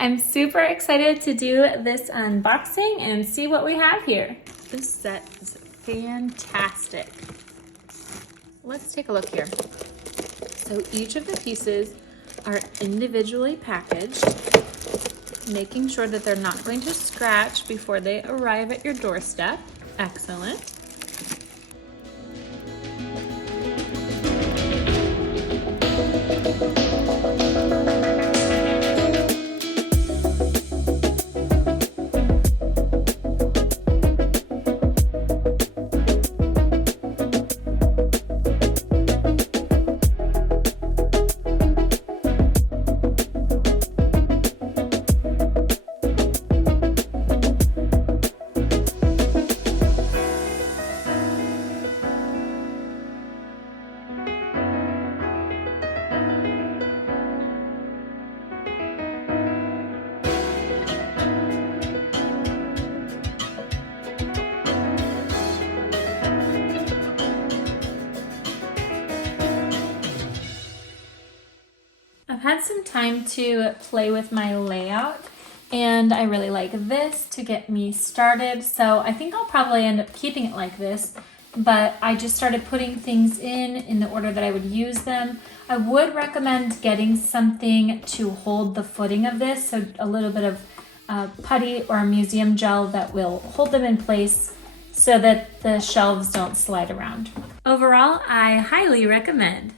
I'm super excited to do this unboxing and see what we have here. This set is fantastic. Let's take a look here. So each of the pieces are individually packaged, making sure that they're not going to scratch before they arrive at your doorstep. Excellent. I've had some time to play with my layout and I really like this to get me started. So I think I'll probably end up keeping it like this, but I just started putting things in the order that I would use them. I would recommend getting something to hold the footing of this, so a little bit of putty or museum gel that will hold them in place so that the shelves don't slide around. Overall, I highly recommend.